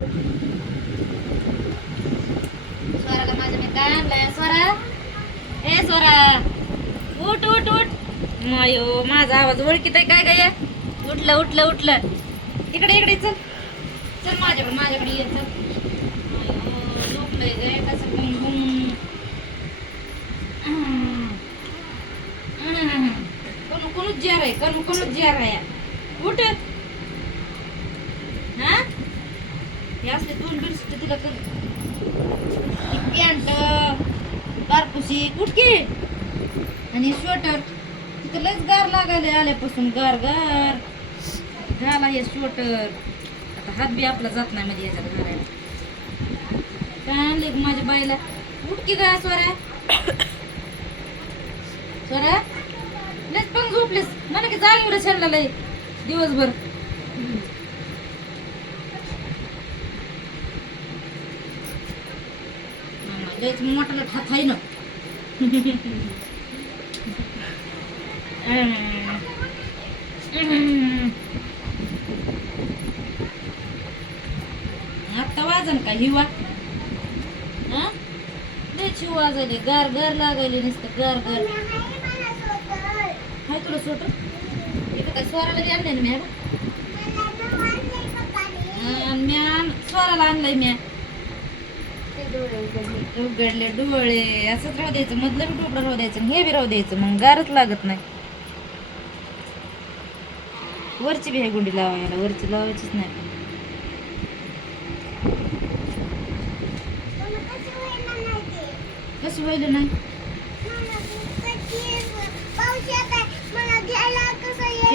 स्वराला माझ्या मी काय आणलंय? स्वरा, ए स्वरा, उठ उठ उठ. मायो माझा आवाज ओळखीत आहे काय काय? उठलं उठलं उठलं. इकडे इकडे चल, चल माझ्याकडे ये चल. मायो झोपलंय गे कसं बुम बुम. कोणच जार आहे, कोणच जार आहे. उठ. हा हे असले दोन दिवस तुला पॅन्ट कारपुशी कुठकी आणि स्वेटर तिथं लयच गार लागायला आल्यापासून गार गार घाला हे स्वेटर. आता हात बी आपला जात नाही मध्ये याच्यात घालायला. काय आणले माझ्या बाईला? उठकी काय स्वरा, स्वरा लयच पण झोपलेस म्हणा की जागेवर शेरला लय दिवसभर. लयच मोठाला हात आहे ना. आता वाजन का हिवा? लयच हिवा वाजायले, गार गार लागायले नुसतं गार गार. हाय तुला स्वेटर? इथं काय स्वराला बी आणलंय ना म्या? स्वराला आणलंय म्या. उघडले डोळे असंच राहू द्यायचं, मधलं बी टोपडं राहू द्यायचं, हे बी राहू द्यायचं, मग गारच लागत नाही. वरची बी आहे गुंडी लावायला, वरची लावायचीच नाही. कसं व्हायला नाही?